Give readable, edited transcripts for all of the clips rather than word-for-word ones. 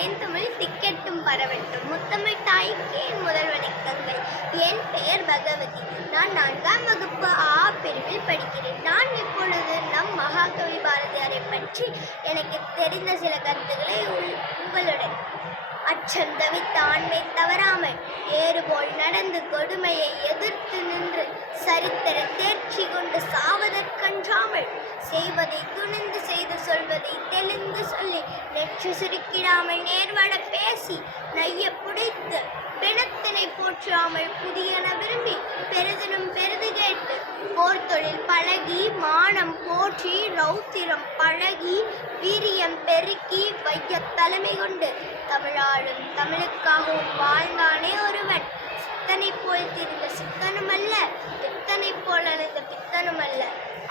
தென்தமிழ் திக்கெட்டும் பரவட்டும். முத்தமிழ் தாய்க்கு என் முதல் வணக்கங்கள். என் பெயர் பகவதி. நான் 4ஆம் வகுப்பு ஆ பிரிவில் படிக்கிறேன். நான் இப்பொழுது நம் மகாகவி பாரதியாரை பற்றி எனக்கு தெரிந்த சில கருத்துக்களை உங்களுடன். அச்சம் தவித்த ஆண்மை தவறாமல் ஏறுபோல் நடந்து கொடுமையை எதிர்த்து நின்று சரித்திர தேர்ச்சி கொண்டு சாவதற்கன்றாமல் செய்வதை துணிந்து செய்து சொல்வதை தெளிந்து சொல்லி நெற்று சுருக்கிடாமல் நேர்வட பேசி நைய புடைத்து பிணத்தினை போற்றாமல் புதியன விரும்பி பெரிதனும் பெரிது கேட்டு போர்த்தொழில் பழகி மானம் போற்றி ரௌத்திரம் பழகி வீரியம் பெருக்கி வைய தலைமை கொண்டு தமிழாளும் தமிழுக்காகவும் வாழ்ந்தானே ஒருவன். சித்தனை போல் திரிந்த சித்தனும் அல்ல, பித்தனை போல் அணைந்த பித்தனும் அல்ல.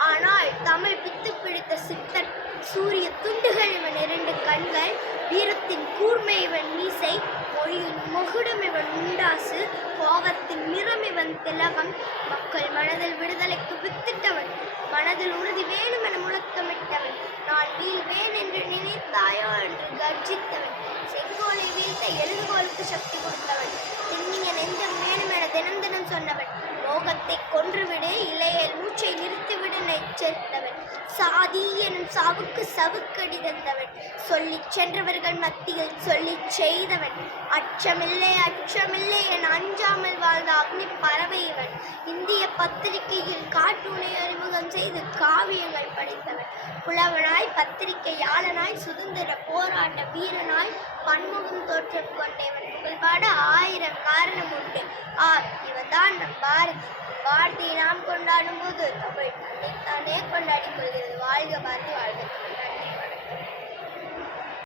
ஆனால் தமிழ் பித்து பிடித்த சித்தன். சூரிய துண்டுகள் இவன் 2 கண்கள், வீரத்தின் கூர்மை இவன் மீசை, மொழியின் மகுடம் இவன் உண்டாசு, கோபத்தின் நிறம் இவன் திலகம். மக்கள் மனதில் விடுதலைக்கு வித்திட்டவன், மனதில் உறுதி வேணும் என முழக்கமிட்டவன். நான் வீழ்வேன் என்று நினைத்தாயோ என்று கர்ஜித்தவன், செங்கோலை வீழ்த்த எழுதுகோலுக்கு சக்தி கொடுத்தவன், திண்ணிய நெஞ்சம் வேணும் என தினம் தினம் சொன்னவன், மோகத்தை கொன்றுவிடு இளையல் மூச்சை நிறுத்திவிடு எச்சரித்தவன், சாதி எனும் சாவுக்கு சவுக்கடி தந்தவன், சொல்லி சென்றவர்கள் மத்தியில் சொல்லி செய்தவன், அச்சமில்லை அச்சமில்லை என அஞ்சாமல் வாழ்ந்த அக்னி பறவை இவன், இந்திய பத்திரிகையில் கார்ட்டூனை அறிமுகம் செய்து காவியங்கள் படைத்தவன், புலவனாய் பத்திரிகையாளனாய் சுதந்திர போராட்ட வீரனாய் பன்முகம் தோற்றம் கொண்டவன். புகழ்பாட 1000 காரணம் உண்டு. இவன் தான் நம் பாரதி. பாரதியை நாம் கொண்டாடும் போது தமிழ் தன்னைத்தானே கொண்டாடி கொள்கிறது. வாழ்க பாரதி, வாழ்க தமிழ்.